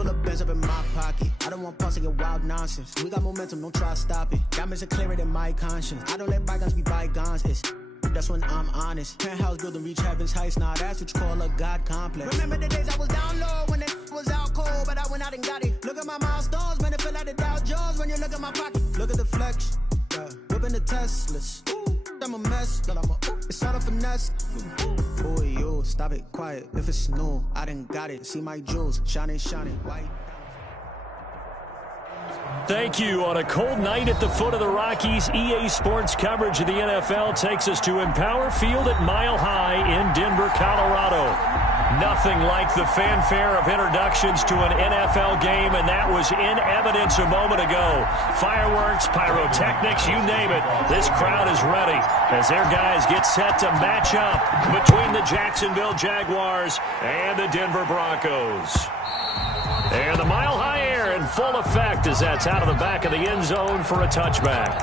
Couple of bands up in my pocket. I don't want pause to get wild nonsense. We got momentum, don't try to stop it. Diamonds are clearer than my conscience. I don't let bygones be bygones. That's when I'm honest. Penthouse building, reach heaven's heights. Nah, that's what you call a God complex. Remember the days I was down low when it was out cold, but I went out and got it. Look at my milestones, man, it feel like the Dow Jones when you look at my pocket. Look at the flex, yeah. Whipping the Teslas. I'm a mess, but it's all a finesse. Boy, you stop it, quiet. If it's new, I done got it. See my jewels, shining, white. Thank you. On a cold night at the foot of the Rockies, EA Sports coverage of the NFL takes us to Empower Field at Mile High in Denver, Colorado. Nothing like the fanfare of introductions to an NFL game, and that was in evidence a moment ago. Fireworks, pyrotechnics, you name it. This crowd is ready as their guys get set to match up between the Jacksonville Jaguars and the Denver Broncos. And the Mile High air in full effect as that's out of the back of the end zone for a touchback.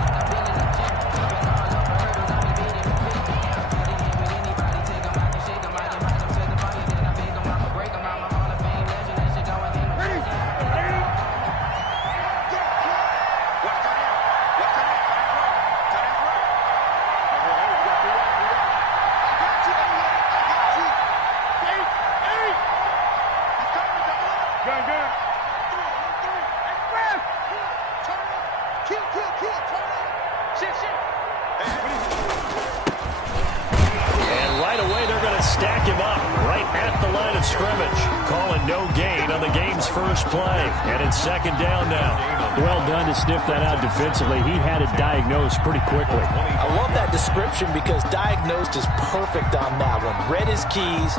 And right away they're going to stack him up right at the line of scrimmage. Calling no gain on the game's first play. And it's second down now. Well done to sniff that out defensively. He had it diagnosed pretty quickly. I love that description because diagnosed is perfect on that one. Read his keys,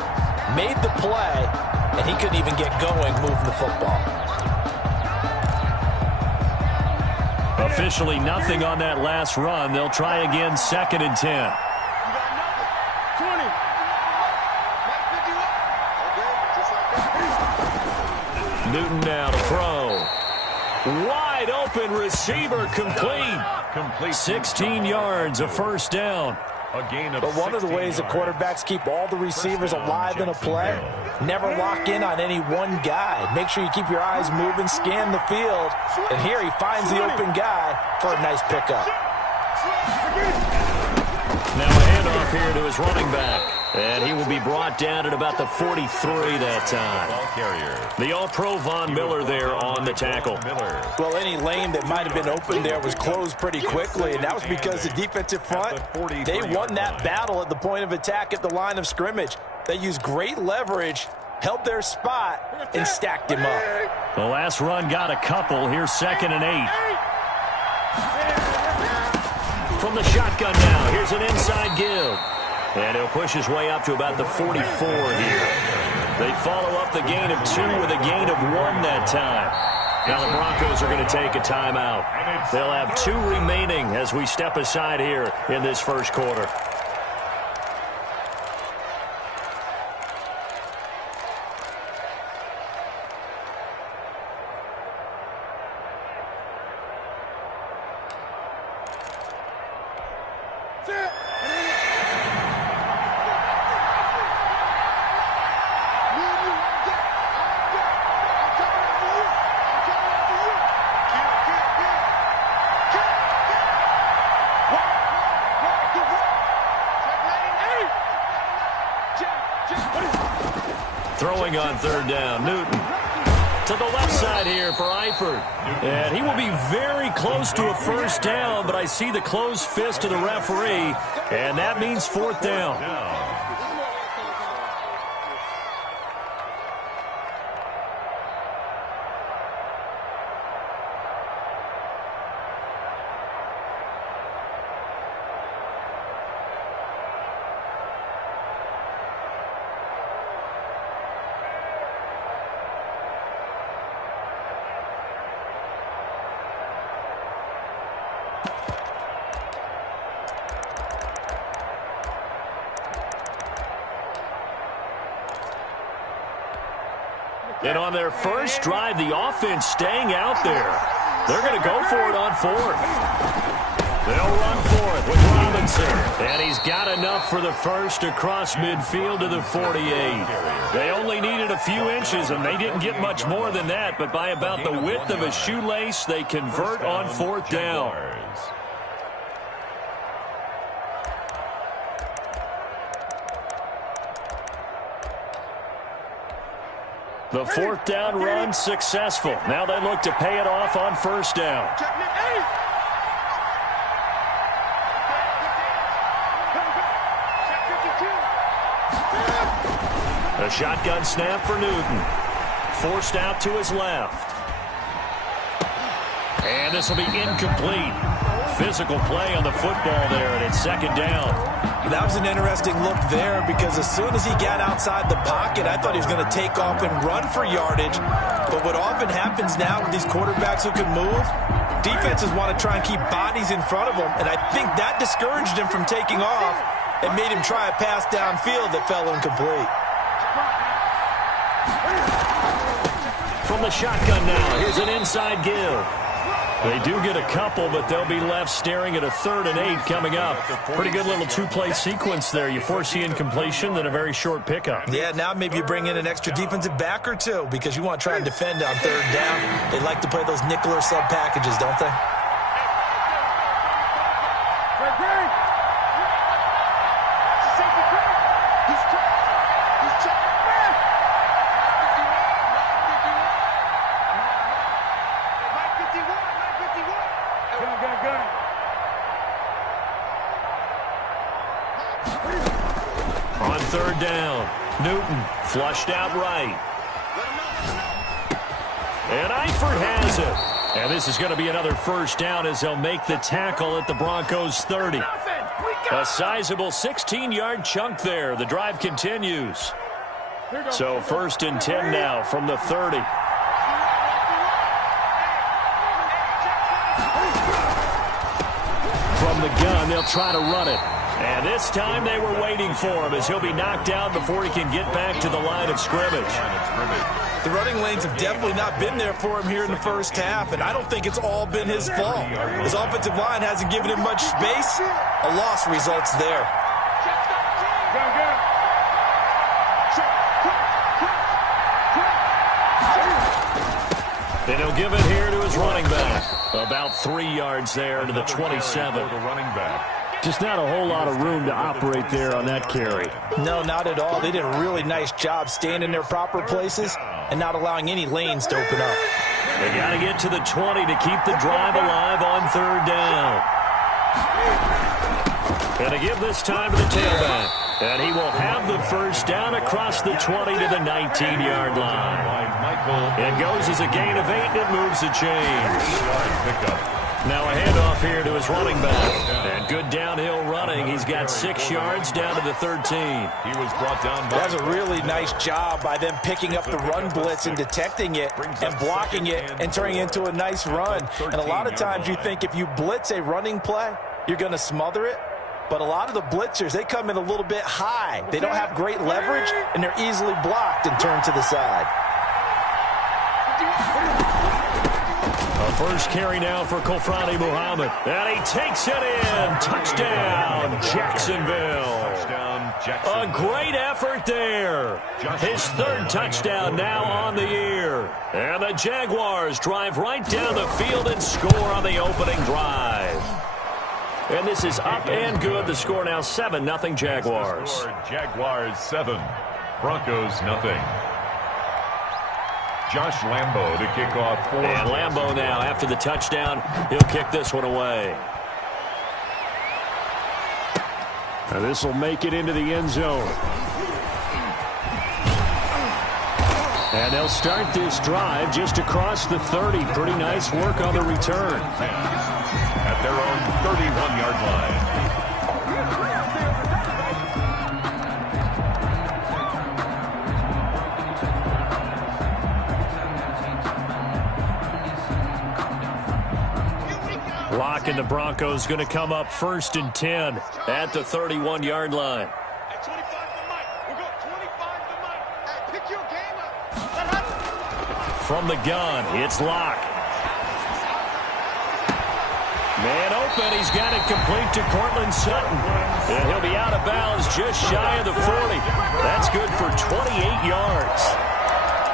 made the play, and he couldn't even get going moving the football. Officially nothing on that last run. They'll try again, 2nd and 10. Newton now to throw. Wide open receiver, complete. 16 yards, a first down. But one of the ways that quarterbacks keep all the receivers alive in a play, never lock in on any one guy. Make sure you keep your eyes moving, scan the field. And here he finds the open guy for a nice pickup. Now a handoff here to his running back. And he will be brought down at about the 43 that time. The All-Pro Von Miller there on the tackle. Well, any lane that might have been open there was closed pretty quickly, and that was because the defensive front, they won that battle at the point of attack at the line of scrimmage. They used great leverage, held their spot, and stacked him up. The last run got a couple. Here's 2nd and 8. From the shotgun now, here's an inside give. And he'll push his way up to about the 44 here. They follow up the gain of 2 with a gain of 1 that time. Now the Broncos are going to take a timeout. They'll have 2 remaining as we step aside here in this first quarter. Throwing on 3rd down, Newton to the left side here for Eifert. And he will be very close to a first down, but I see the closed fist of the referee, and that means 4th down. And on their first drive, the offense staying out there. They're going to go for it on 4th. They'll run for it with Robinson. And he's got enough for the first across midfield to the 48. They only needed a few inches, and they didn't get much more than that. But by about the width of a shoelace, they convert on 4th down. The 4th down run successful. Now they look to pay it off on 1st down. A shotgun snap for Newton. Forced out to his left. And this will be incomplete. Physical play on the football there, and it's 2nd down. That was an interesting look there because as soon as he got outside the pocket, I thought he was going to take off and run for yardage. But what often happens now with these quarterbacks who can move, defenses want to try and keep bodies in front of them, and I think that discouraged him from taking off and made him try a pass downfield that fell incomplete. From the shotgun now, here's an inside give. They do get a couple, but they'll be left staring at a 3rd and 8 coming up. Pretty good little 2-play sequence there. You force the incompletion, then a very short pickup. Yeah, now maybe you bring in an extra defensive back or two because you want to try and defend on 3rd down. They like to play those nickel or sub packages, don't they? On 3rd down, Newton flushed out right. And Eifert has it. And this is going to be another 1st down as they'll make the tackle at the Broncos' 30. A sizable 16-yard chunk there. The drive continues. So 1st and 10 now from the 30. From the gun, they'll try to run it. And this time they were waiting for him as he'll be knocked down before he can get back to the line of scrimmage. The running lanes have definitely not been there for him here in the first half, and I don't think it's all been his fault. His offensive line hasn't given him much space. A loss results there. And he'll give it here to his running back. About 3 yards there to the 27. Just not a whole lot of room to operate there on that carry. No, not at all. They did a really nice job staying in their proper places and not allowing any lanes to open up. They got to get to the 20 to keep the drive alive on 3rd down. And to give this time to the tailback. And he will have the 1st down across the 20 to the 19-yard line. It goes as a gain of 8, and it moves the chains. Now a handoff here to his running back. And good downhill running. He's got 6 yards down to the 13. He was brought down. That's a really nice job by them picking up the run blitz and detecting it and blocking it and turning it into a nice run. And a lot of times you think if you blitz a running play, you're going to smother it. But a lot of the blitzers, they come in a little bit high. They don't have great leverage, and they're easily blocked and turned to the side. A first carry now for Kofrani Muhammad. And he takes it in. Touchdown, Jacksonville. A great effort there. His 3rd touchdown now on the year. And the Jaguars drive right down the field and score on the opening drive. And this is up and good. The score now 7-0 Jaguars. Jaguars 7, Broncos 0. Josh Lambo to kick off 4. And Lambo now, after the touchdown, he'll kick this one away. Now this will make it into the end zone. And they'll start this drive just across the 30. Pretty nice work on the return. At their own 31-yard line. Lock and the Broncos going to come up 1st and 10 at the 31-yard line. From the gun, it's Locke. Man open, he's got it complete to Cortland Sutton. And he'll be out of bounds just shy of the 40. That's good for 28 yards.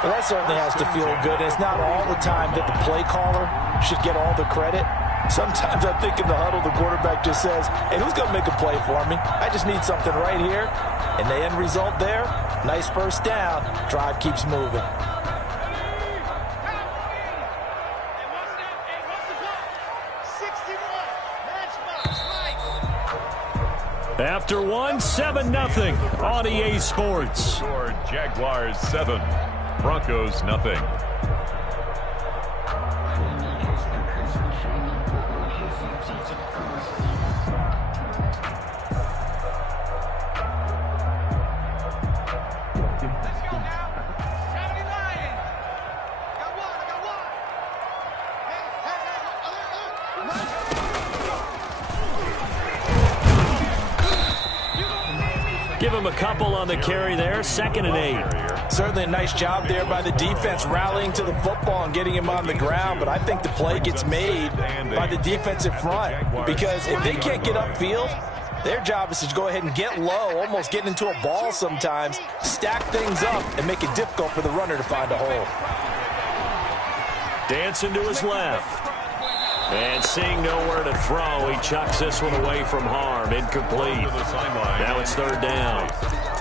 Well, that certainly has to feel good. And it's not all the time that the play caller should get all the credit. Sometimes I think in the huddle, the quarterback just says, hey, who's going to make a play for me? I just need something right here. And the end result there, nice first down. Drive keeps moving. After one, 7-0 on EA Sports. Score Jaguars 7, Broncos nothing. Give him a couple on the carry there, 2nd and 8. Certainly a nice job there by the defense rallying to the football and getting him on the ground, but I think the play gets made by the defensive front because if they can't get upfield, their job is to go ahead and get low, almost get into a ball sometimes, stack things up, and make it difficult for the runner to find a hole. Dancing to his left. And seeing nowhere to throw, he chucks this one away from harm. Incomplete. Now it's 3rd down.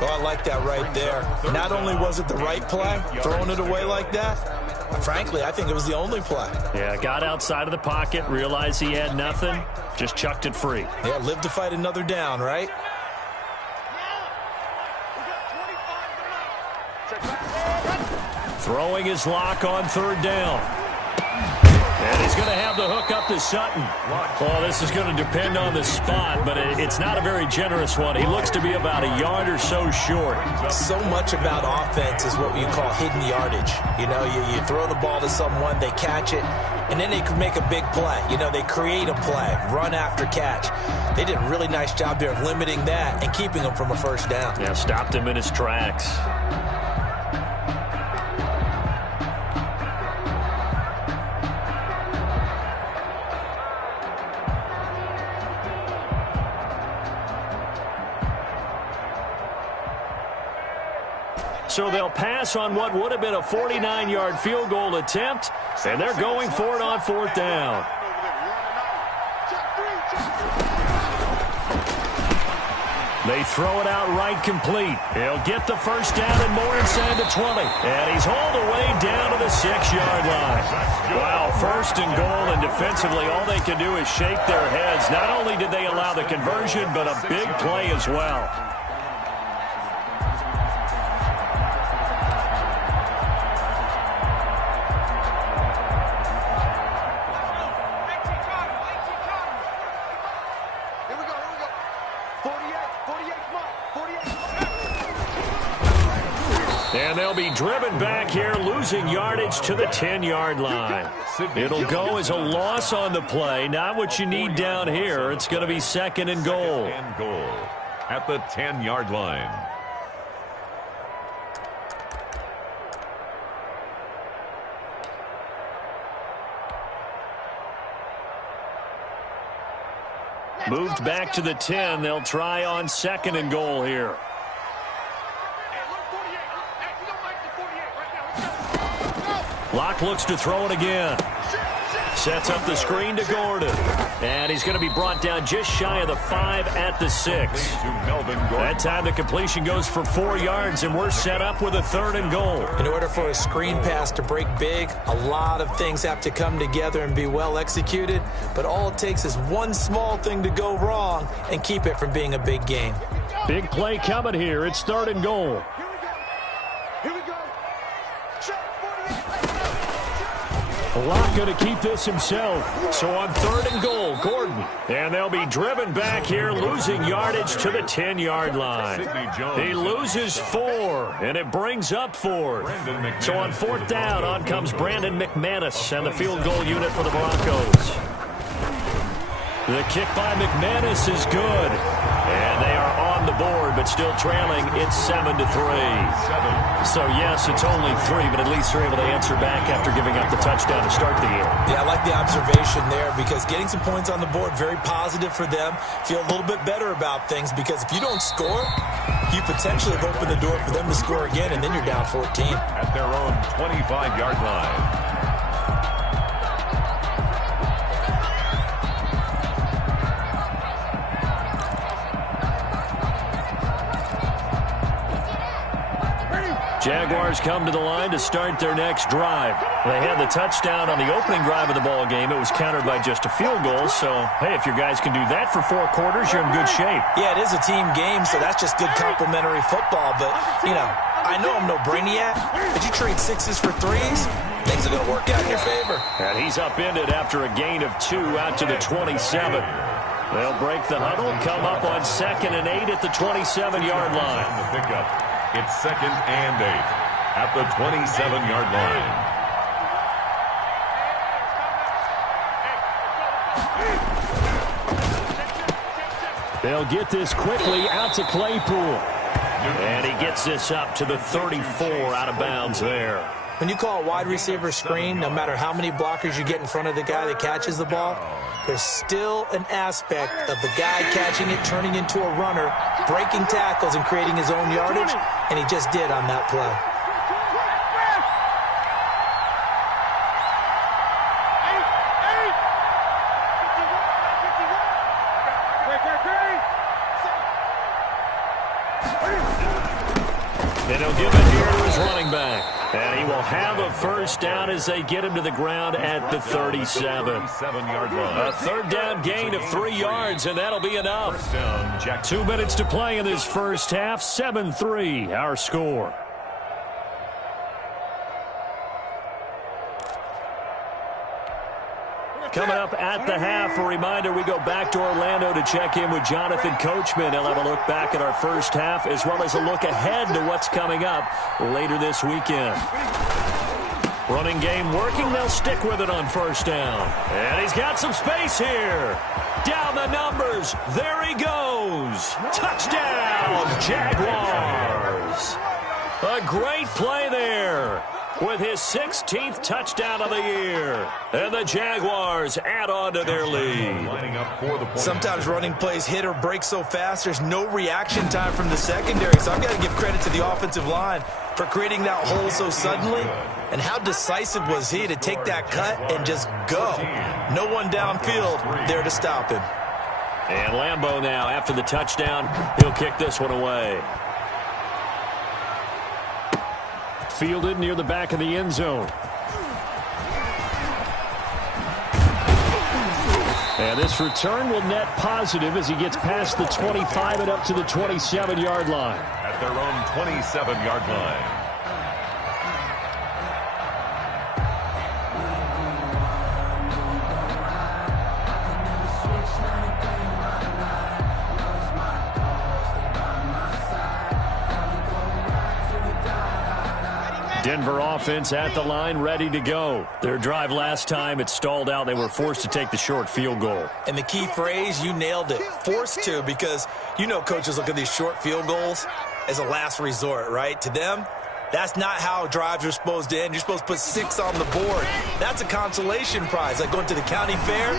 Oh, I like that right there. Not only was it the right play, throwing it away like that, frankly, I think it was the only play. Yeah, got outside of the pocket, realized he had nothing, just chucked it free. Yeah, live to fight another down, right? Throwing his lock on 3rd down. And he's going to have the hook up to Sutton. Oh, this is going to depend on the spot, but it's not a very generous one. He looks to be about a yard or so short. So much about offense is what you call hidden yardage. You know, you throw the ball to someone, they catch it, and then they can make a big play. You know, they create a play, run after catch. They did a really nice job there of limiting that and keeping him from a first down. Yeah, stopped him in his tracks. So they'll pass on what would have been a 49-yard field goal attempt, and they're going for it on 4th down. They throw it out right complete. He'll get the first down and more inside the 20. And he's hauled away down to the 6-yard line. Wow, 1st and goal, and defensively all they can do is shake their heads. Not only did they allow the conversion, but a big play as well. And they'll be driven back here, losing yardage to the 10-yard line. It'll go as a loss on the play. Not what you need down here. It's going to be 2nd and goal. At the 10-yard line. Moved back to the 10. They'll try on 2nd and goal here. Locke looks to throw it again. Sets up the screen to Gordon. And he's going to be brought down just shy of the 5 at the 6. That time the completion goes for 4 yards, and we're set up with a 3rd and goal. In order for a screen pass to break big, a lot of things have to come together and be well executed. But all it takes is one small thing to go wrong and keep it from being a big game. Big play coming here. It's 3rd and goal. Locke going to keep this himself. So on 3rd and goal, Gordon. And they'll be driven back here, losing yardage to the 10-yard line. He loses 4, and it brings up 4th. So on 4th down, on comes Brandon McManus and the field goal unit for the Broncos. The kick by McManus is good. And they are on the board, but still trailing. It's 7-3. So, yes, it's only 3, but at least they're able to answer back after giving up the touchdown to start the game. Yeah, I like the observation there because getting some points on the board, very positive for them. Feel a little bit better about things because if you don't score, you potentially have opened the door for them to score again, and then you're down 14. At their own 25-yard line. Jaguars come to the line to start their next drive. They had the touchdown on the opening drive of the ball game. It was countered by just a field goal. So, hey, if your guys can do that for 4 quarters, you're in good shape. Yeah, it is a team game, so that's just good complementary football. But, you know, I know I'm no brainiac, but you trade 6s for 3s, things are going to work out in your favor. And he's upended after a gain of 2 out to the 27. They'll break the huddle, come up on 2nd and 8 at the 27-yard line. The pickup. It's 2nd and 8 at the 27-yard line. They'll get this quickly out to Claypool. And he gets this up to the 34 out of bounds there. When you call a wide receiver screen, no matter how many blockers you get in front of the guy that catches the ball, there's still an aspect of the guy catching it, turning into a runner, breaking tackles and creating his own yardage, and he just did on that play. And he'll give it here to his running back. And he will have a first down as they get him to the ground at the 37. A third down gain of 3 yards, and that'll be enough. 2 minutes to play in this first half. 7-3, our score. Coming up at the half, a reminder, we go back to Orlando to check in with Jonathan Coachman. He'll have a look back at our first half as well as a look ahead to what's coming up later this weekend. Running game working. They'll stick with it on first down. And he's got some space here. Down the numbers. There he goes. Touchdown, Jaguars. A great play there with his 16th touchdown of the year. And the Jaguars add on to their lead. Sometimes running plays hit or break so fast, there's no reaction time from the secondary. So I've got to give credit to the offensive line for creating that hole so suddenly. And how decisive was he to take that cut and just go? No one downfield there to stop him. And Lambeau now, after the touchdown, he'll kick this one away. Fielded near the back of the end zone. And this return will net positive as he gets past the 25 and up to the 27-yard line. At their own 27-yard line. Denver offense at the line, ready to go. Their drive last time, it stalled out. They were forced to take the short field goal. And the key phrase, you nailed it, forced to, because you know coaches look at these short field goals as a last resort, right? To them, that's not how drives are supposed to end. You're supposed to put 6 on the board. That's a consolation prize. Like going to the county fair,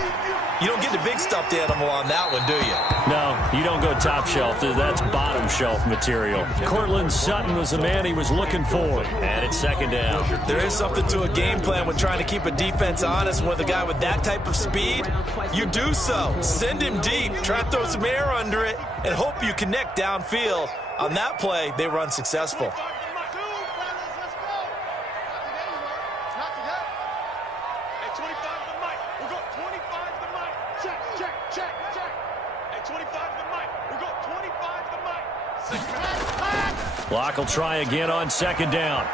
you don't get the big stuffed animal on that one, do you? No, you don't go top shelf. That's bottom shelf material. Cortland Sutton was the man he was looking for. And it's second down. There is something to a game plan with trying to keep a defense honest. With a guy with that type of speed, you do so. Send him deep. Try to throw some air under it and hope you connect downfield. On that play, they were unsuccessful. Block will try again on second down.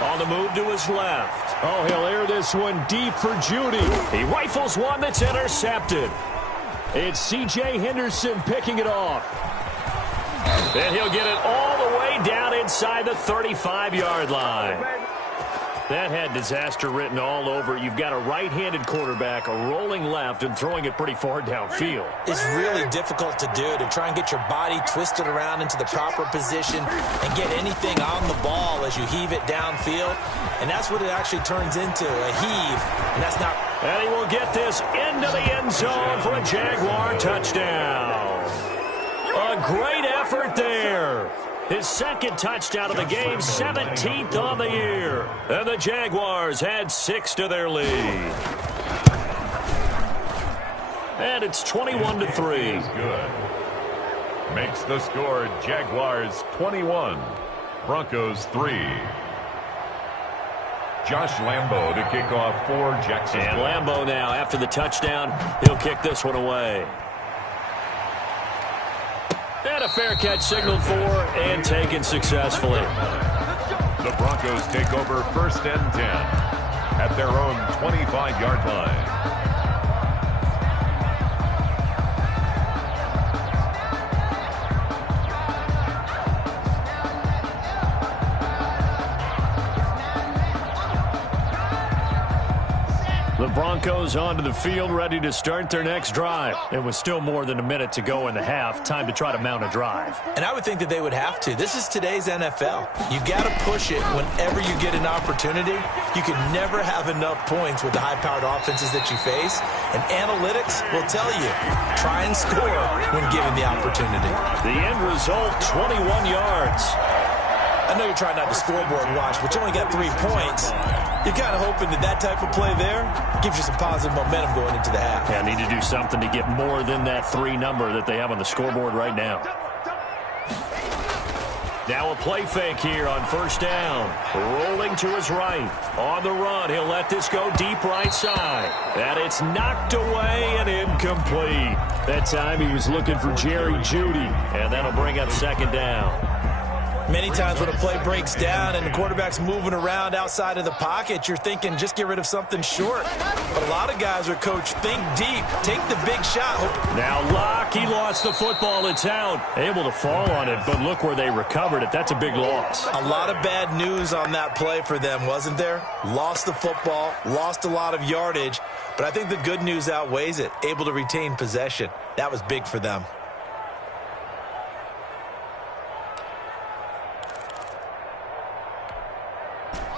On the move to his left. Oh, he'll air this one deep for Judy. He rifles one that's intercepted. It's C.J. Henderson picking it off. And he'll get it all the way down inside the 35-yard line. That had disaster written all over. You've got a right-handed quarterback, a rolling left, and throwing it pretty far downfield. It's really difficult to do, to try and get your body twisted around into the proper position and get anything on the ball as you heave it downfield. And that's what it actually turns into, a heave. And that's not... And he will get this into the end zone for a Jaguar touchdown. A great effort there. His second touchdown of the game, 17th on the year. And the Jaguars add 6 to their lead. And it's 21-3. Good. Makes the score Jaguars 21, Broncos 3. Josh Lambo to kick off for Jacksonville. And Lambo now, after the touchdown, he'll kick this one away. And a fair catch signaled for and taken successfully. The Broncos take over 1st and 10 at their own 25-yard line. The Broncos onto the field, ready to start their next drive. It was still more than a minute to go in the half. Time to try to mount a drive. And I would think that they would have to. This is today's NFL. You got to push it whenever you get an opportunity. You can never have enough points with the high-powered offenses that you face. And analytics will tell you, try and score when given the opportunity. The end result, 21 yards. I know you're trying not to scoreboard watch, but you only got 3 points. You're kind of hoping that that type of play there gives you some positive momentum going into the half. Yeah, need to do something to get more than that 3 number that they have on the scoreboard right now. Now a play fake here on 1st down. Rolling to his right. On the run, he'll let this go deep right side. And it's knocked away and incomplete. That time he was looking for Jerry Jeudy, and that'll bring up 2nd down. Many times when a play breaks down and the quarterback's moving around outside of the pocket, you're thinking just get rid of something short. But a lot of guys are coached, think deep, take the big shot. Now Locke, he lost the football. It's out. Able to fall on it, but look where they recovered it. That's a big loss. A lot of bad news on that play for them, wasn't there? Lost the football, lost a lot of yardage, but I think the good news outweighs it. Able to retain possession. That was big for them.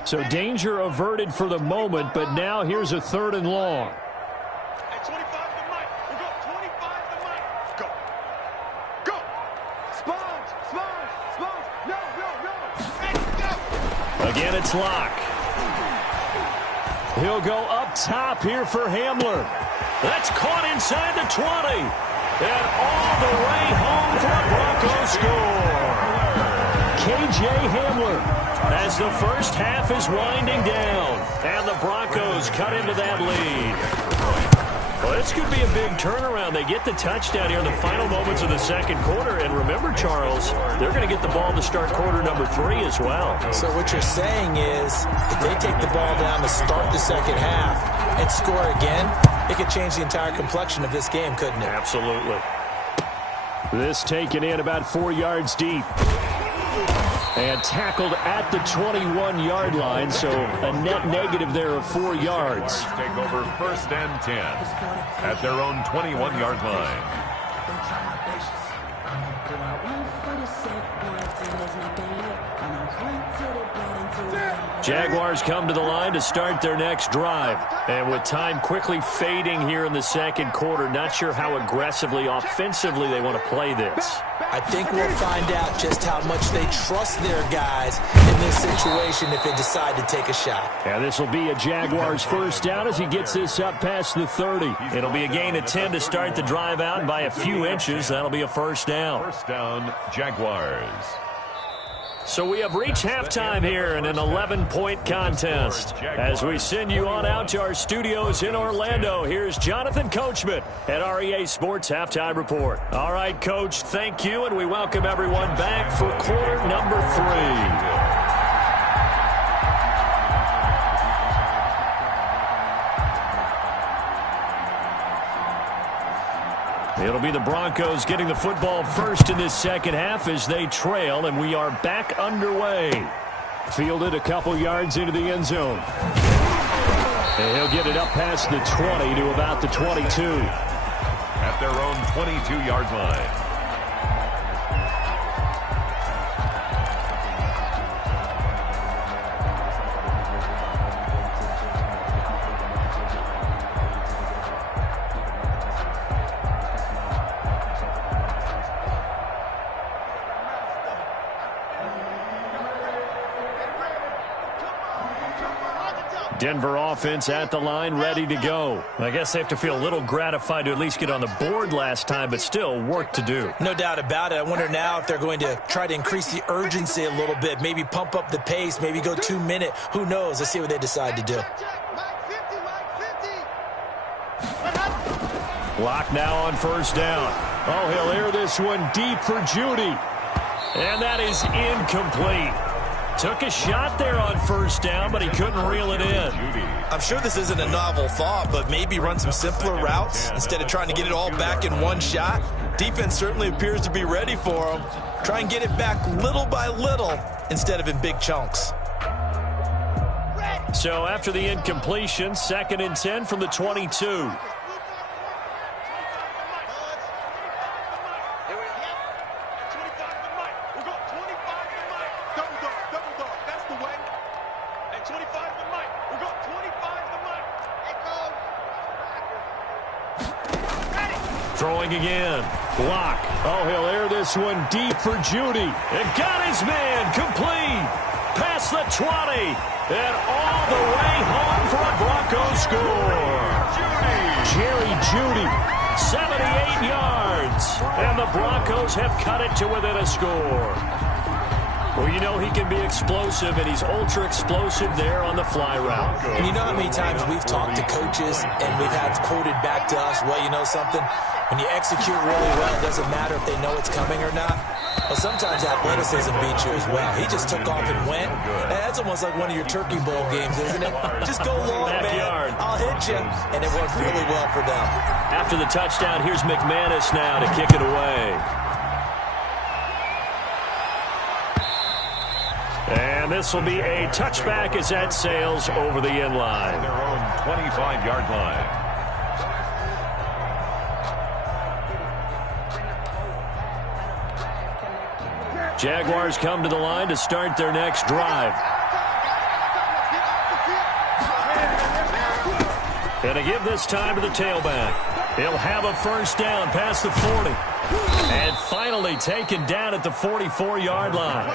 So danger averted for the moment, but now here's a 3rd and long. Hey, 25 to Mike. We go 25 to Mike. Go. Go. Sponge. No. Hey, go. Again, it's Locke. He'll go up top here for Hamler. That's caught inside the 20. And all the way home for a Broncos score. K.J. Hamler, as the first half is winding down, and the Broncos cut into that lead. Well, this could be a big turnaround. They get the touchdown here in the final moments of the 2nd quarter. And remember, Charles, they're going to get the ball to start quarter number 3 as well. So what you're saying is if they take the ball down to start the 2nd half and score again, it could change the entire complexion of this game, couldn't it? Absolutely. This taken in about 4 yards deep. And tackled at the 21-yard line, so a net negative there of 4 yards. Take over 1st and 10 at their own 21-yard line. Jaguars come to the line to start their next drive. And with time quickly fading here in the 2nd quarter, not sure how aggressively, offensively they want to play this. I think we'll find out just how much they trust their guys in this situation if they decide to take a shot. Yeah, this will be a Jaguars 1st down as he gets this up past the 30. It'll be a gain of 10 to start the drive out, and by a few inches, that'll be a 1st down. 1st down, Jaguars. So we have reached halftime here in an 11-point contest. As we send you on out to our studios in Orlando, here's Jonathan Coachman at REA Sports Halftime Report. All right, Coach, thank you, and we welcome everyone back for quarter number 3. It'll be the Broncos getting the football first in this 2nd half as they trail, and we are back underway. Fielded a couple yards into the end zone. And he'll get it up past the 20 to about the 22. At their own 22-yard line. Denver offense at the line, ready to go. I guess they have to feel a little gratified to at least get on the board last time, but still work to do. No doubt about it. I wonder now if they're going to try to increase the urgency a little bit, maybe pump up the pace, maybe go 2-minute. Who knows? Let's see what they decide to do. Block now on first down. Oh, he'll air this one deep for Judy. And that is incomplete. Took a shot there on first down, but he couldn't reel it in. I'm sure this isn't a novel thought, but maybe run some simpler routes instead of trying to get it all back in one shot. Defense certainly appears to be ready for him. Try and get it back little by little instead of in big chunks. So after the incompletion, 2nd and 10 from the 22. Throwing again. Block. Oh, he'll air this one deep for Judy. And got his man complete. Past the 20. And all the way home for a Broncos score. Jerry Judy. 78 yards. And the Broncos have cut it to within a score. Well, you know he can be explosive, and he's ultra-explosive there on the fly route. And you know how many times we've talked to coaches and we've had quoted back to us, well, you know something? When you execute really well, it doesn't matter if they know it's coming or not. Well, sometimes athleticism beats you as well. He just took off and went. That's almost like one of your Turkey Bowl games, isn't it? Just go long, man. I'll hit you. And it worked really well for them. After the touchdown, here's McManus now to kick it away. And this will be a touchback as that sails over the end line. Their own 25-yard line. Jaguars come to the line to start their next drive. And to give this time to the tailback. He'll have a first down past the 40. And finally taken down at the 44-yard line.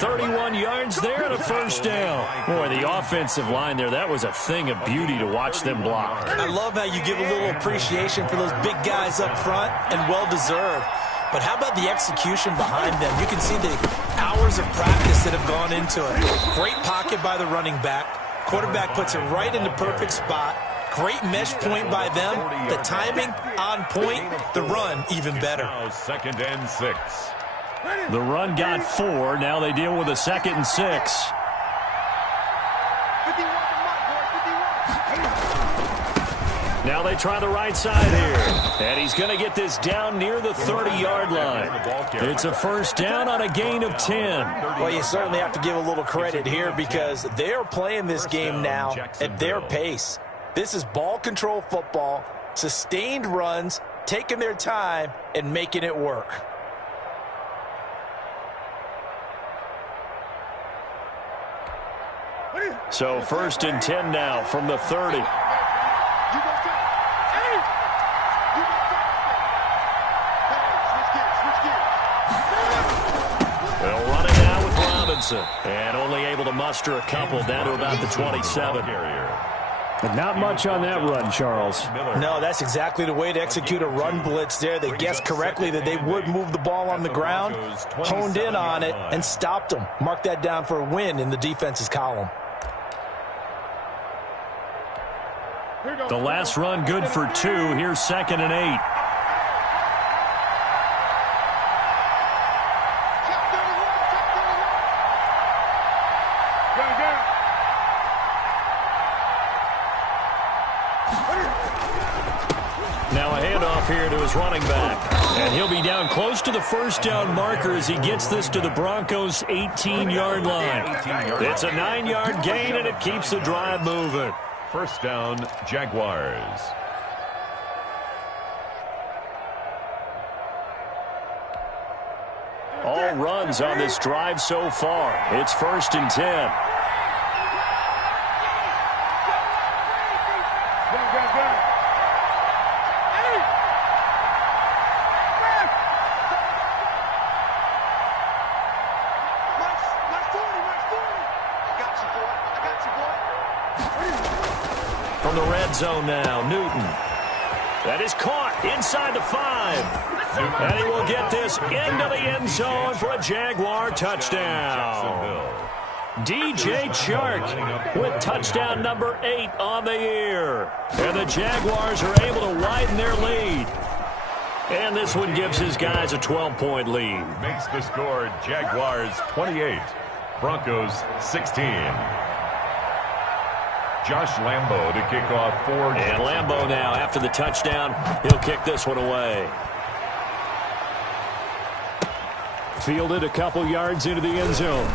31 yards there and a first down. Boy, the offensive line there, that was a thing of beauty to watch them block. I love how you give a little appreciation for those big guys up front, and well-deserved. But how about the execution behind them? You can see the hours of practice that have gone into it. Great pocket by the running back. Quarterback puts it right in the perfect spot. Great mesh point by them. The timing on point. The run even better. Now 2nd and 6. The run got 4. Now they deal with a 2nd and 6. Now they try the right side here. And he's going to get this down near the 30-yard line. It's a first down on a gain of 10. Well, you certainly have to give a little credit here because they're playing this game now at their pace. This is ball control football, sustained runs, taking their time, and making it work. So 1st and 10 now from the 30. They'll run it now with Robinson. And only able to muster a couple down to about the 27. But not much on that run, Charles. No, that's exactly the way to execute a run blitz there. They guessed correctly that they would move the ball on the ground, honed in on it, and stopped them. Mark that down for a win in the defense's column. The last run good for 2. Here's 2nd and 8. Now a handoff here to his running back. And he'll be down close to the first down marker as he gets this to the Broncos' 18-yard line. It's a 9-yard gain, and it keeps the drive moving. First down, Jaguars. All runs on this drive so far. It's 1st and 10. From the red zone now, Newton. That is caught inside the 5. And he will get this into the end zone for a Jaguar touchdown. DJ Chark with touchdown number 8 on the year. And the Jaguars are able to widen their lead. And this one gives his guys a 12-point lead. Makes the score Jaguars 28, Broncos 16. Josh Lambo to kick off for... And Lambo now, after the touchdown, he'll kick this one away. Fielded a couple yards into the end zone.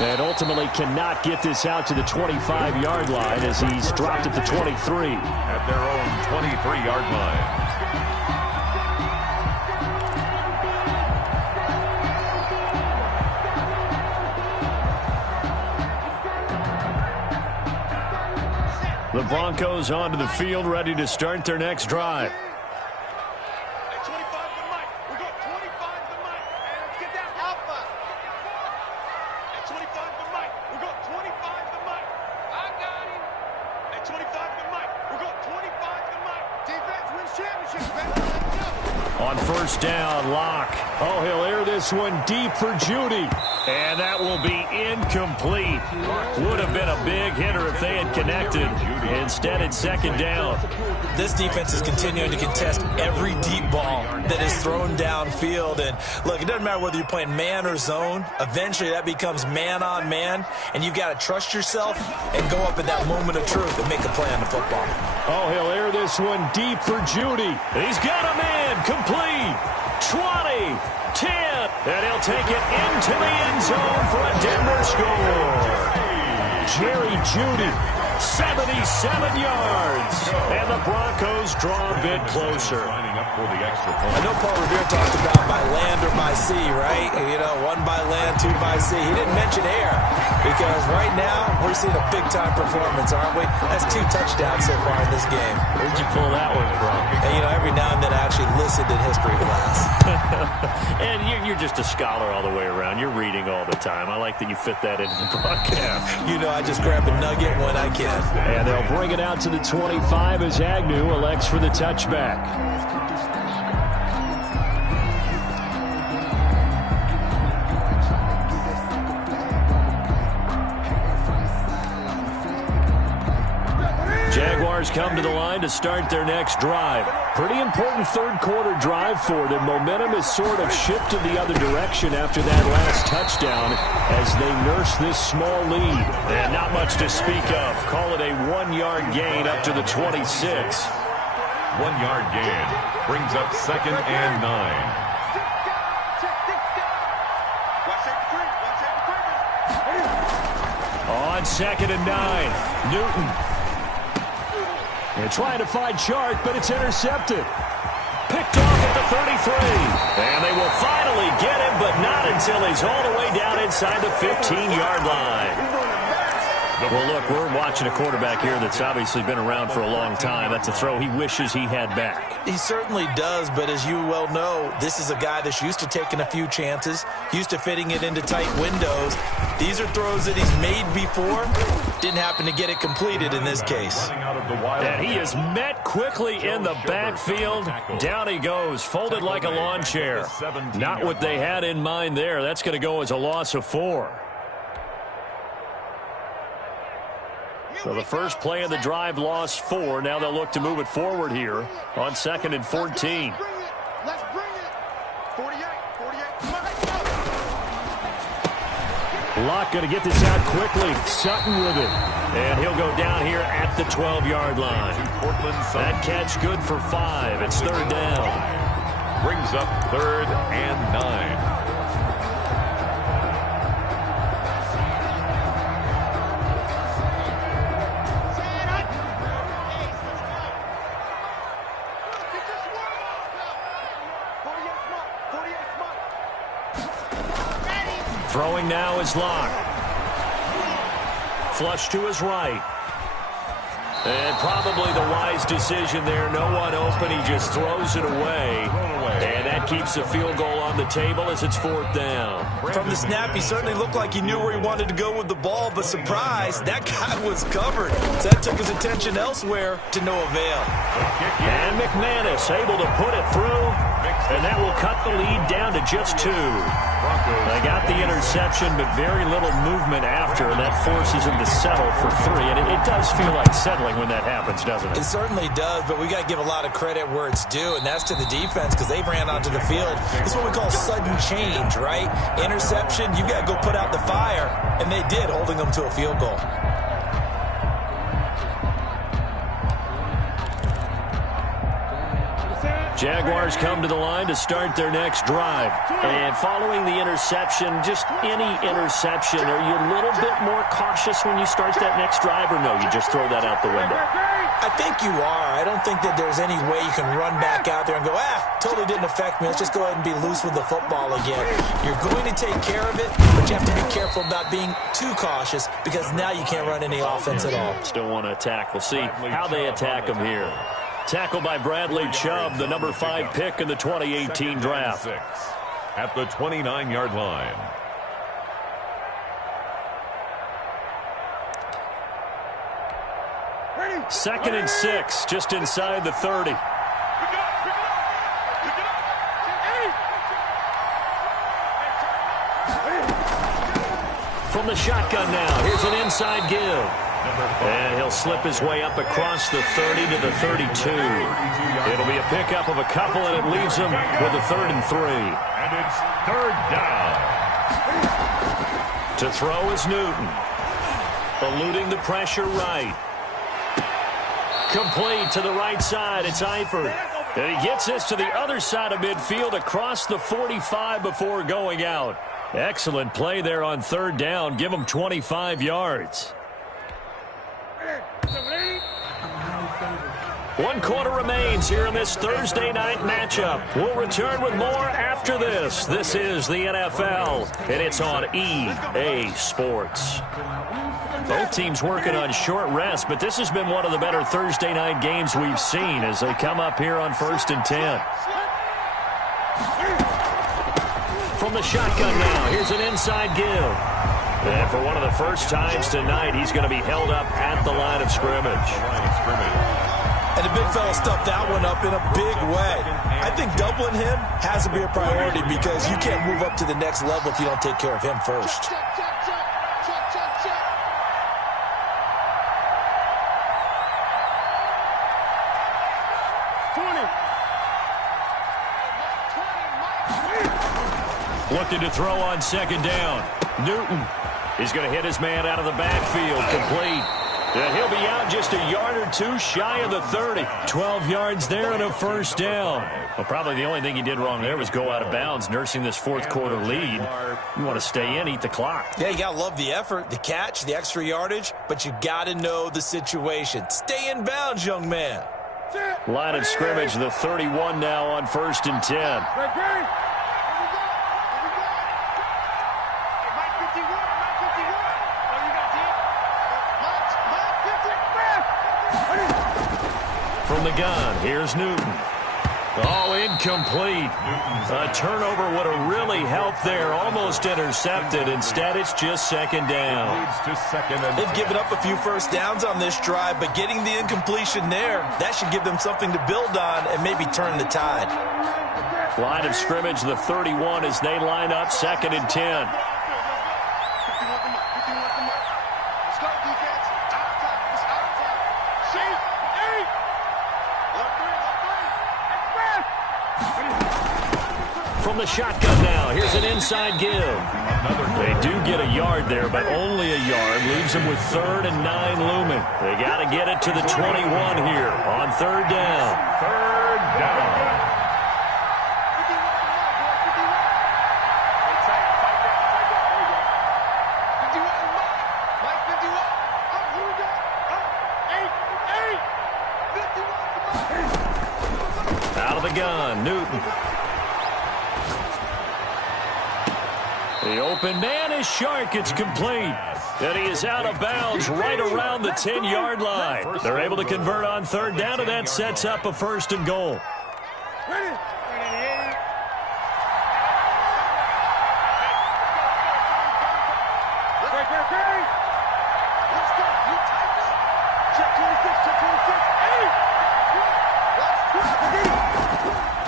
And ultimately cannot get this out to the 25-yard line as he's dropped at the 23. At their own 23-yard line. The Broncos onto the field, ready to start their next drive. At 25 to Mike. We got 25 to Mike. And let's get that alpha. At 25 to Mike. We got 25 to Mike. I got him. At 25 to Mike. We got 25 to Mike. Defense wins championships, baby. Let's go. On first down, Locke. Oh, he'll air this one deep for Judy. And that will be incomplete. Would have been a big hitter if they had connected. Instead, it's second down. This defense is continuing to contest every deep ball that is thrown downfield. And look, it doesn't matter whether you're playing man or zone. Eventually, that becomes man on man. And you've got to trust yourself and go up in that moment of truth and make a play on the football. Oh, he'll air this one deep for Judy. He's got a man complete. 20, 10, and he'll take it into the end zone for a Denver score. Jerry Judy, 77 yards, and the Broncos draw a bit closer. I know Paul Revere talked about by land or by sea, right? You know, 1 by land, 2 by sea. He didn't mention air because right now we're seeing a big-time performance, aren't we? That's 2 touchdowns so far in this game. Where'd you pull that one from? And, you know, every now and then I actually listened in history class. And you're just a scholar all the way around. You're reading all the time. I like that you fit that into the broadcast. You know, I just grab a nugget when I can. And they'll bring it out to the 25 as Agnew elects for the touchback. Jaguars come to the line to start their next drive. Pretty important third-quarter drive for them. Momentum has sort of shifted the other direction after that last touchdown as they nurse this small lead. And not much to speak of. Call it a 1-yard gain up to the 26. 1-yard gain brings up 2nd and 9. On 2nd and 9, Newton. They're trying to find Chark, but it's intercepted. Picked off at the 33. And they will finally get him, but not until he's all the way down inside the 15-yard line. Well, look, we're watching a quarterback here that's obviously been around for a long time. That's a throw he wishes he had back. He certainly does, but as you well know, this is a guy that's used to taking a few chances, used to fitting it into tight windows. These are throws that he's made before. Didn't happen to get it completed in this case. And he is met quickly in the backfield. Down he goes, folded like a lawn chair. Not what they had in mind there. That's going to go as a loss of 4. So the first play of the drive lost 4. Now they'll look to move it forward here on 2nd and 14. Let's bring it. 48. Locke going to get this out quickly. Sutton with it. And he'll go down here at the 12-yard line. That catch good for 5. It's third down. Brings up 3rd and 9. Throwing now is Locke. Flush to his right. And probably the wise decision there. No one open. He just throws it away. And that keeps the field goal on the table as it's 4th down. From the snap, he certainly looked like he knew where he wanted to go with the ball, but surprise, that guy was covered. So that took his attention elsewhere to no avail. And McManus able to put it through, and that will cut the lead down to just 2. They got the interception, but very little movement after, and that forces him to settle for 3. And it does feel like settling when that happens, doesn't it? It certainly does, but we got to give a lot of credit where it's due, and that's to the defense because they ran onto the field. It's what we call sudden change, right? Interception, you got to go put out the fire, and they did, holding them to a field goal. Jaguars come to the line to start their next drive. And following the interception, just any interception, are you a little bit more cautious when you start that next drive, or no, you just throw that out the window? I think you are. I don't think that there's any way you can run back out there and go, totally didn't affect me. Let's just go ahead and be loose with the football again. You're going to take care of it, but you have to be careful about being too cautious because now you can't run any offense at all. Still want to attack. We'll see how they attack them here. Tackled by Bradley Chubb, the number 5 pick in the 2018 draft. At the 29-yard line. Second and 6, just inside the 30. From the shotgun now, here's an inside give. And he'll slip his way up across the 30 to the 32. It'll be a pickup of a couple, and it leaves him with a 3rd and 3. And it's 3rd down. To throw is Newton. Eluding the pressure right. Complete to the right side. It's Eifert. And he gets this to the other side of midfield across the 45 before going out. Excellent play there on 3rd down. Give him 25 yards. 1 quarter remains here in this Thursday night matchup. We'll return with more after this. This is the NFL, and it's on EA Sports. Both teams working on short rest, but this has been one of the better Thursday night games we've seen as they come up here on 1st and 10. From the shotgun now, here's an inside give. And for one of the first times tonight, he's going to be held up at the line of scrimmage. And the big fella stuffed that one up in a big way. I think doubling him has to be a priority because you can't move up to the next level if you don't take care of him first. Looking to throw on 2nd down. Newton is going to hit his man out of the backfield. Complete. And he'll be out just a yard or 2 shy of the 30. 12 yards there and a 1st down. Well, probably the only thing he did wrong there was go out of bounds, nursing this 4th quarter lead. You want to stay in, eat the clock. Yeah, you got to love the effort, the catch, the extra yardage, but you got to know the situation. Stay in bounds, young man. Line of scrimmage, the 31 now on 1st and 10. From the gun, here's Newton. Oh, incomplete. A turnover would have really helped there. Almost intercepted. Instead, it's just 2nd down. They've given up a few 1st downs on this drive, but getting the incompletion there, that should give them something to build on and maybe turn the tide. Line of scrimmage, the 31 as they line up 2nd and 10. from the shotgun now. Here's an inside give. They do get a yard there, but only a yard. Leaves them with 3rd and 9 looming. They got to get it to the 21 here on 3rd down. 3rd down. Out of the gun, Newton. The open man is Shark. It's complete. And he is out of bounds right around the 10-yard line. They're able to convert on 3rd down, and that sets up a 1st and goal.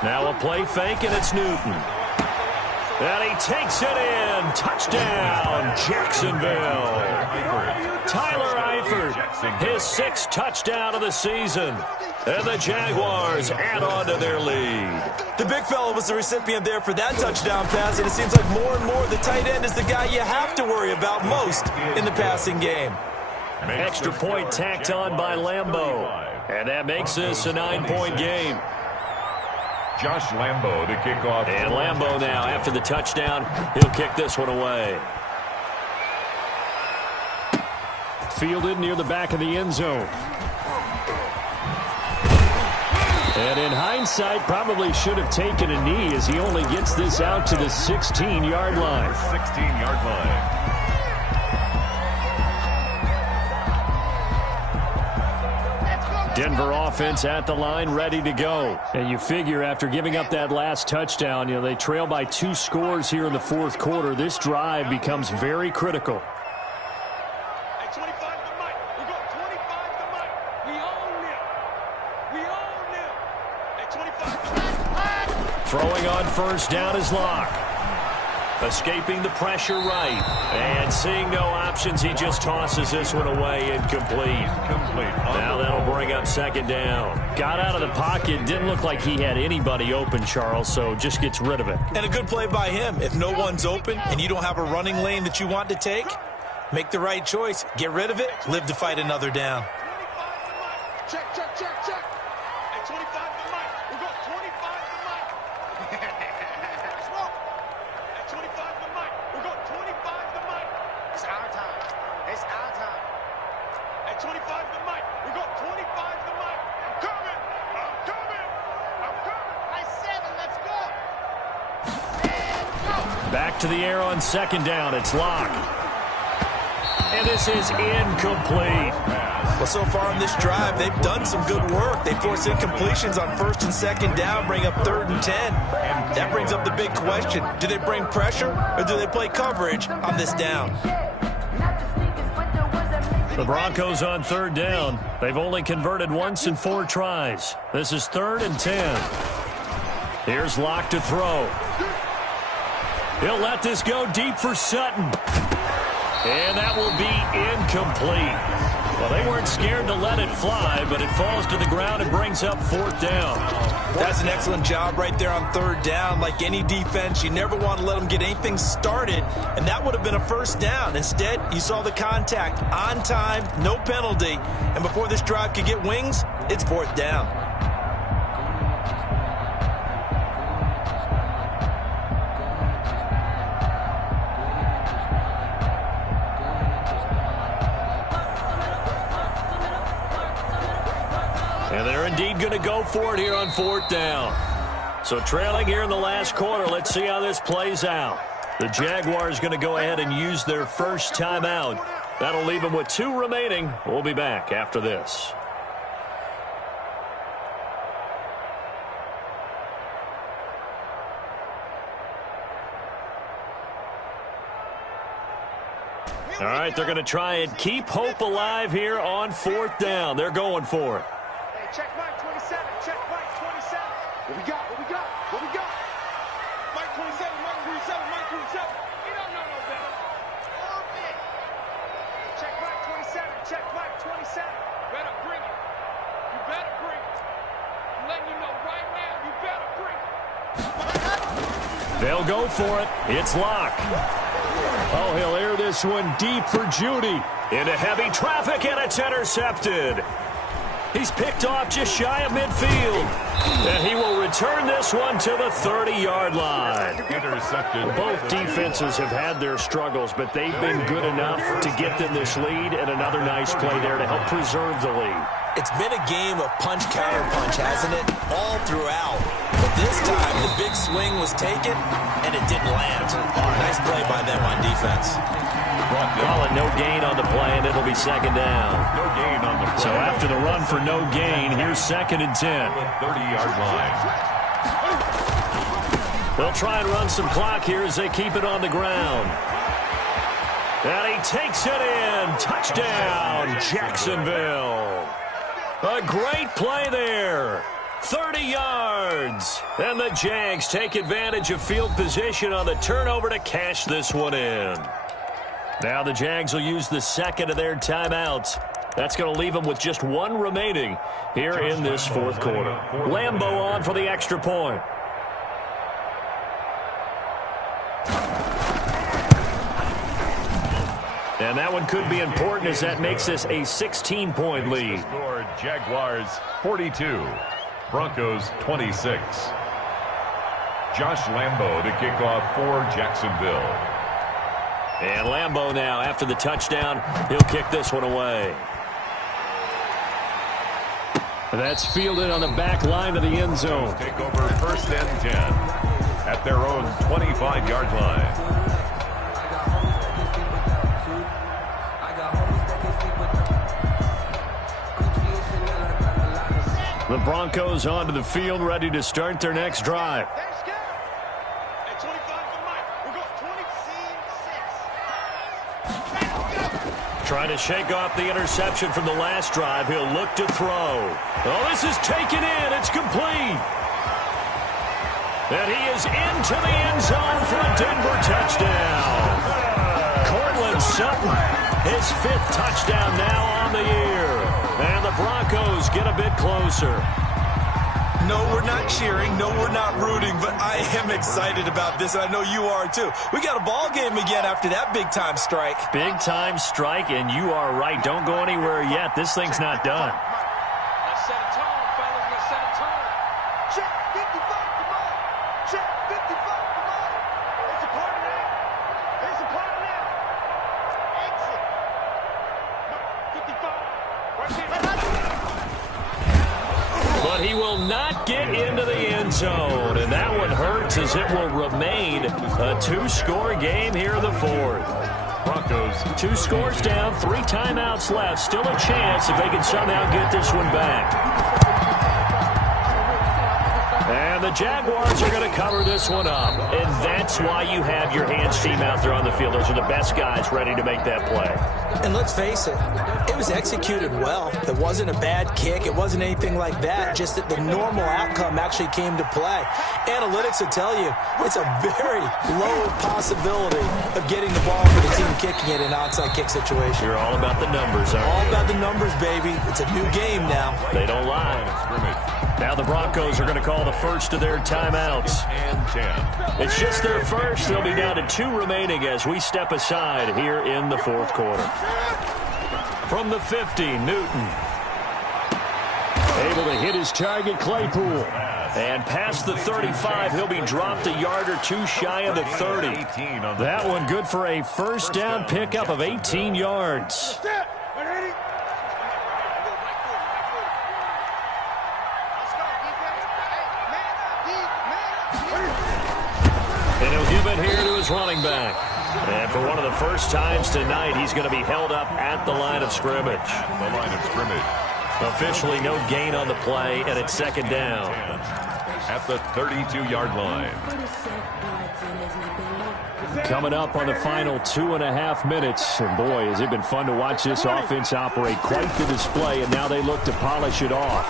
Now a play fake, and it's Newton. And he takes it in. Touchdown, Jacksonville. Tyler Eifert, his 6th touchdown of the season. And the Jaguars add on to their lead. The big fella was the recipient there for that touchdown pass, and it seems like more and more the tight end is the guy you have to worry about most in the passing game. Extra point tacked on by Lambeau. And that makes this a 9-point game. Josh Lambeau to kick off. And Lambeau now, after the touchdown, he'll kick this one away. Fielded near the back of the end zone. And in hindsight, probably should have taken a knee as he only gets this out to the 16-yard line. 16-yard line. Denver offense at the line, ready to go. And you figure after giving up that last touchdown, they trail by 2 scores here in the 4th quarter. This drive becomes very critical. At 25 to Mike. We got 25 to Mike. We own it. We own it. At 25 to Mike. Throwing on 1st down is Locke. Escaping the pressure right. And seeing no options, he just tosses this one away, incomplete. Now that'll bring up 2nd down. Got out of the pocket, didn't look like he had anybody open, Charles, so just gets rid of it. And a good play by him. If no one's open and you don't have a running lane that you want to take, make the right choice. Get rid of it, live to fight another down. Check, check, check, check. At 25 to Mike. We got 25 to Mike. At 25 to Mike. We got 25 to Mike. It's our time. It's our time. At 25 to Mike. We got 25 to Mike. I'm coming. I'm coming. I'm coming. I said it. Let's go. And go. Back to the air on 2nd down. It's Locke. And this is incomplete. Well, so far on this drive, they've done some good work. They force incompletions on 1st and 2nd down, bring up 3rd and 10. That brings up the big question. Do they bring pressure or do they play coverage on this down? The Broncos on 3rd down. They've only converted once in 4 tries. This is 3rd and 10. Here's Locke to throw. He'll let this go deep for Sutton. And that will be incomplete. Well, they weren't scared to let it fly, but it falls to the ground and brings up 4th down. That's an excellent job right there on 3rd down. Like any defense, you never want to let them get anything started, and that would have been a 1st down. Instead, you saw the contact on time, no penalty, and before this drive could get wings, it's 4th down. And they're indeed going to go for it here on 4th down. So trailing here in the last quarter, let's see how this plays out. The Jaguars going to go ahead and use their first timeout. That'll leave them with 2 remaining. We'll be back after this. All right, they're going to try and keep hope alive here on 4th down. They're going for it. Check Mike 27. Check Mike 27. What we got? What we got? What we got? Mike 27. Mike 27. Mike 27. You don't know no better. Okay. Check Mike 27. Check Mike 27. Better bring it. You better bring it. I'm letting you know right now. You better bring it. They'll go for it. It's Locke. Oh, he'll air this one deep for Judy. Into heavy traffic, and it's intercepted. He's picked off just shy of midfield. And he will return this one to the 30-yard line. Intercepted. Both defenses have had their struggles, but they've been good enough to get them this lead, and another nice play there to help preserve the lead. It's been a game of punch-counter-punch, hasn't it? All throughout. But this time, the big swing was taken, and it didn't land. Nice play by them on defense. Calling no gain on the play, and it'll be second down. No gain on the play. So after the run for no gain, here's second and 10. 30-yard line. They'll try and run some clock here as they keep it on the ground. And he takes it in. Touchdown, Jacksonville. A great play there. 30 yards. And the Jags take advantage of field position on the turnover to cash this one in. Now the Jags will use the second of their timeouts. That's going to leave them with just one remaining here in this fourth quarter. Lambeau on for the extra point. And that one could be important as that makes this a 16-point lead. Score Jaguars 42, Broncos 26. Josh Lambeau to kick off for Jacksonville. And Lambeau now, after the touchdown, he'll kick this one away. That's fielded on the back line of the end zone. Take over first and 10 at their own 25-yard line. The Broncos onto the field, ready to start their next drive. Trying to shake off the interception from the last drive. He'll look to throw. Oh, this is taken in. It's complete. And he is into the end zone for a Denver touchdown. Cortland Sutton, his 5th touchdown now on the year. And the Broncos get a bit closer. No, we're not cheering. No, we're not rooting. But I am excited about this, and I know you are too. We got a ball game again after that big-time strike. Big-time strike, and you are right. Don't go anywhere yet. This thing's not done. Let's set a tone, fellas. Let's set a tone. Check 55, come on. Check 55, come on. There's a party now. There's a party now. Exit. 55. Right here. But he will not get into the end zone. And that one hurts as it will remain a 2-score game here in the fourth. Broncos 2 scores down, 3 timeouts left. Still a chance if they can somehow get this one back. And the Jaguars are going to cover this one up. And that's why you have your hands team out there on the field. Those are the best guys ready to make that play. And let's face it, it was executed well. It wasn't a bad kick. It wasn't anything like that. Just that the normal outcome actually came to play. Analytics will tell you it's a very low possibility of getting the ball for the team kicking it in an onside kick situation. You're all about the numbers, aren't you? All about the numbers, baby. It's a new game now. They don't lie. Now the Broncos are going to call the first of their timeouts. and 10. It's just their first. They'll be down to 2 remaining as we step aside here in the fourth quarter. From the 50, Newton. Able to hit his target, Claypool. And past the 35, he'll be dropped a yard or 2 shy of the 30. That one good for a first down pickup of 18 yards. And he'll give it here to his running back. And for one of the first times tonight, he's going to be held up at the line of scrimmage. The line of scrimmage. Officially no gain on the play, and it's second down. At the 32-yard line. Coming up on the final 2.5 minutes. And boy, has it been fun to watch this offense operate. Quite the display, and now they look to polish it off.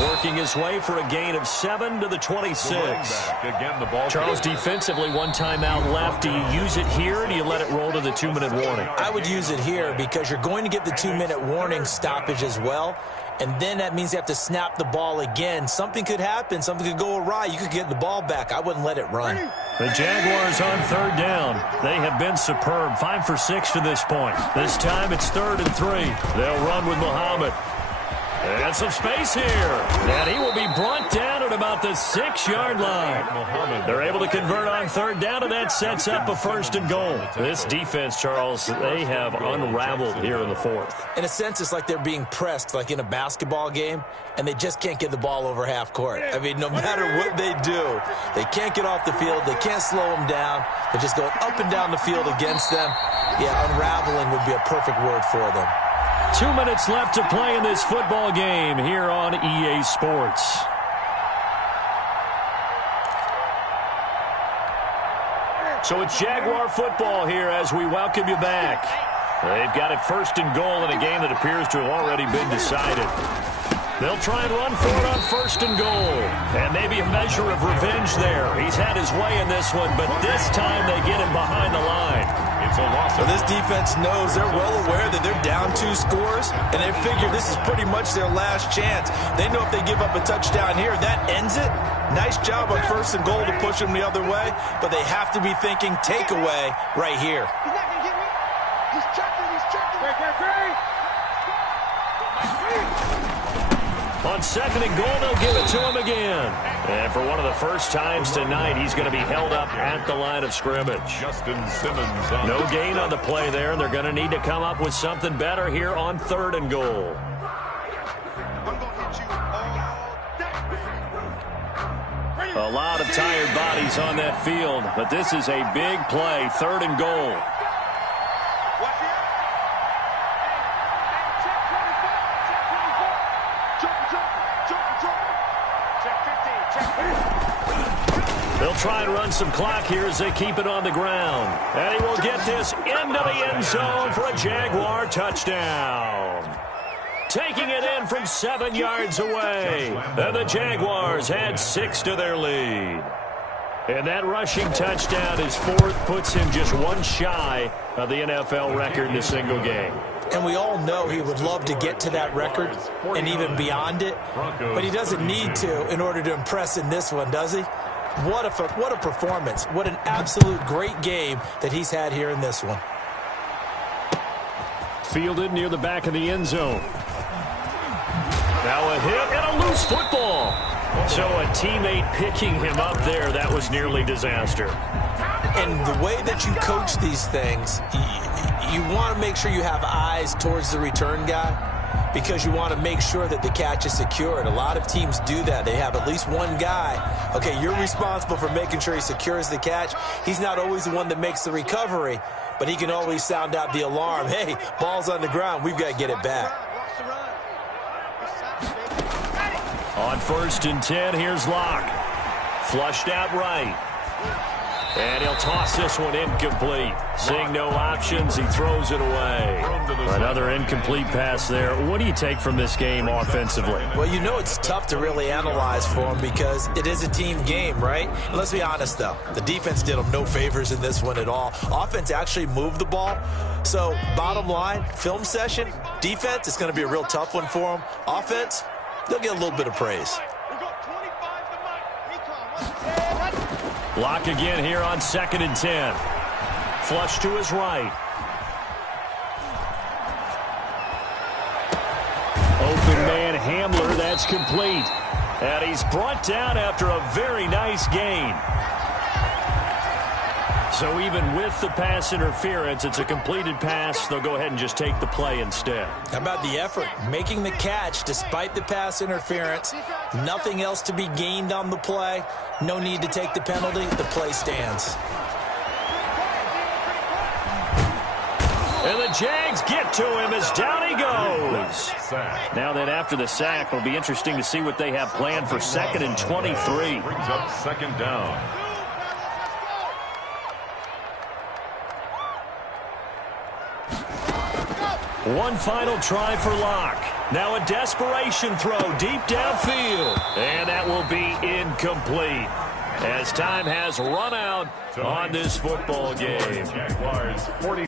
Working his way for a gain of 7 to the 26. Again, the ball Charles, defensively, 1 timeout left. Do you use it here, or do you let it roll to the 2-minute warning? I would use it here because you're going to get the 2-minute warning stoppage as well. And then that means you have to snap the ball again. Something could happen. Something could go awry. You could get the ball back. I wouldn't let it run. The Jaguars on 3rd down. They have been superb. 5 for 6 to this point. This time it's 3rd and 3. They'll run with Muhammad. And some space here. And he will be brought down at about the 6-yard line. They're able to convert on 3rd down, and that sets up a 1st and goal. This defense, Charles, they have unraveled here in the 4th. In a sense, it's like they're being pressed like in a basketball game, and they just can't get the ball over half court. I mean, no matter what they do, they can't get off the field. They can't slow them down. They're just going up and down the field against them. Yeah, unraveling would be a perfect word for them. 2 minutes left to play in this football game here on EA Sports. So it's Jaguar football here as we welcome you back. They've got it 1st and goal in a game that appears to have already been decided. They'll try and run for it on 1st and goal. And maybe a measure of revenge there. He's had his way in this one, but this time they get him behind the line. So this defense knows, they're well aware that they're down 2 scores, and they figure this is pretty much their last chance. They know if they give up a touchdown here, that ends it. Nice job on 1st and goal to push them the other way, but they have to be thinking takeaway right here. He's not going to get me. He's checking. On 2nd and goal, they'll give it to him again. And for one of the first times tonight, he's going to be held up at the line of scrimmage. Justin Simmons on No gain on the play there, and they're going to need to come up with something better here on 3rd and goal. I'm going to hit you all day. A lot of tired bodies on that field, but this is a big play, 3rd and goal. Watch it. Check 25. Check 24. Check 25. Check 15. Check 15. They'll try and run some clock here as they keep it on the ground. And he will get this into the end zone for a Jaguar touchdown. Taking it in from 7 yards away. And the Jaguars add 6 to their lead. And that rushing touchdown is 4th, puts him just 1 shy of the NFL record in a single game. And we all know he would love to get to that record and even beyond it, but he doesn't need to in order to impress in this one, does he? What a performance. What an absolute great game that he's had here in this one. Fielded near the back of the end zone. Now a hit and a loose football. So a teammate picking him up there, that was nearly disaster. And the way that you coach these things, you want to make sure you have eyes towards the return guy because you want to make sure that the catch is secured. A lot of teams do that. They have at least one guy. Okay, you're responsible for making sure he secures the catch. He's not always the one that makes the recovery, but he can always sound out the alarm. Hey, ball's on the ground. We've got to get it back. On 1st and 10, here's Locke. Flushed out right. And he'll toss this one incomplete. Seeing no options, he throws it away. Another incomplete pass there. What do you take from this game offensively? Well, you know it's tough to really analyze for him because it is a team game, right? And let's be honest, though. The defense did them no favors in this one at all. Offense actually moved the ball. So, bottom line, film session, defense, it's going to be a real tough one for them. Offense, they'll get a little bit of praise. Lock again here on 2nd and 10. Flush to his right. Open man Hamler, that's complete. And he's brought down after a very nice gain. So even with the pass interference, it's a completed pass. They'll go ahead and just take the play instead. How about the effort? Making the catch despite the pass interference. Nothing else to be gained on the play. No need to take the penalty. The play stands. And the Jags get to him as down he goes. Now then, after the sack, it'll be interesting to see what they have planned for 2nd and 23. Brings up 2nd down. One final try for Locke. Now a desperation throw deep downfield. And that will be incomplete, as time has run out on this football game. Jaguars 40.